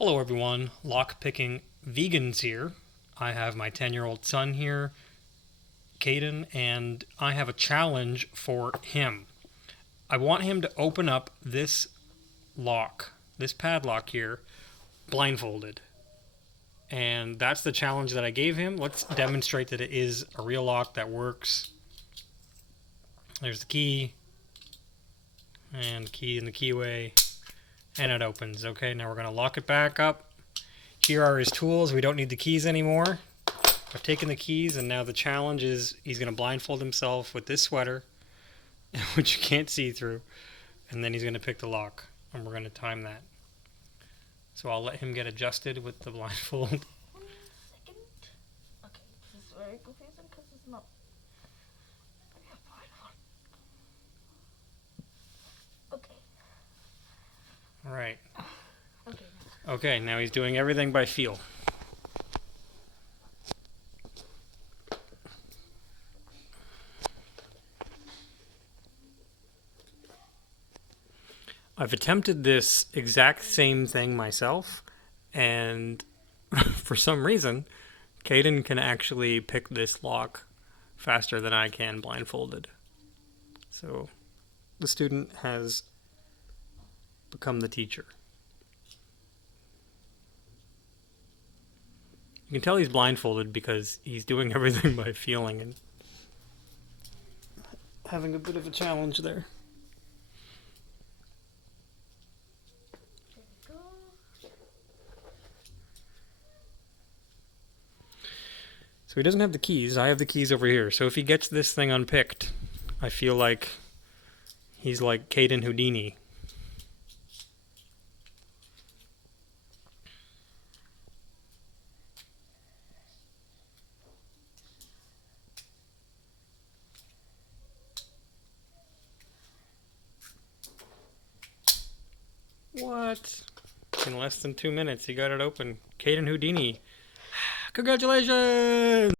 Hello everyone, lock-picking vegans here. I have my 10-year-old son here, Cayden, and I have a challenge for him. I want him to open up this lock, this padlock here, blindfolded. And that's the challenge that I gave him. Let's demonstrate that it is a real lock that works. There's the key, and the key in the keyway, and it opens. Okay, now we're going to lock it back up. Here are his tools. We don't need the keys anymore. I've taken the keys, and now the challenge is he's going to blindfold himself with this sweater, which you can't see through, and then he's going to pick the lock, and we're going to time that. So I'll let him get adjusted with the blindfold. 1 second. Okay, this is very confusing because it's not. Okay. All right. Okay. Okay, now he's doing everything by feel. I've attempted this exact same thing myself, and for some reason, Cayden can actually pick this lock faster than I can blindfolded. So the student has become the teacher. You can tell he's blindfolded because he's doing everything by feeling and having a bit of a challenge there. There we go. So he doesn't have the keys. I have the keys over here. So if he gets this thing unpicked, I feel like he's like Cayden Houdini. What? In less than 2 minutes, he got it open. Cayden Houdini. Congratulations!